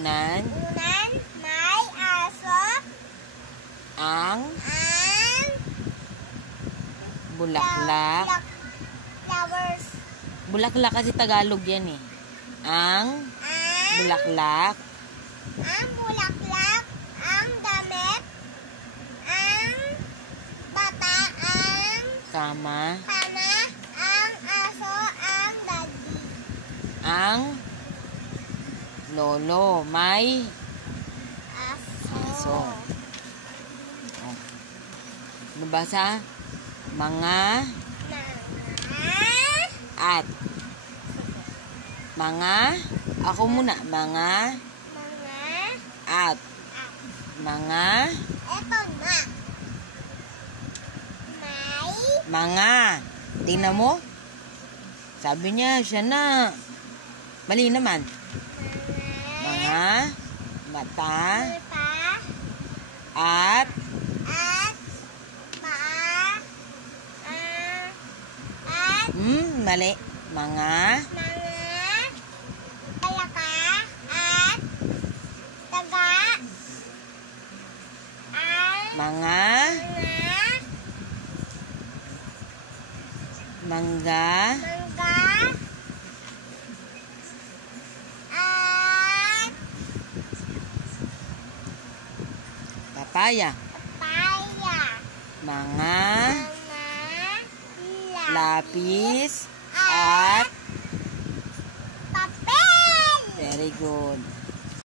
Unan. Unan, may aso. Ang Ang bulaklak. flowers. Bulaklak kasi Tagalog yan eh. Ang bulaklak. Ang bulaklak. Ang damit. Ang bata. Ang Kama. kama. Ang aso. Ang daddy. Ang lolo. May Aso. aso. Oh. Nabasa? Mga at. Mga. Ako muna. Mga at. Mga. Eto na. May Mga. Tingnan mo. Sabi niya, siya na. Mali naman. Mga mata mata at at paa at mali. Mga mga palaka at taga at mga mga mangga mangga at papaya. papaya. Mga Mga lapis at at papel. very good.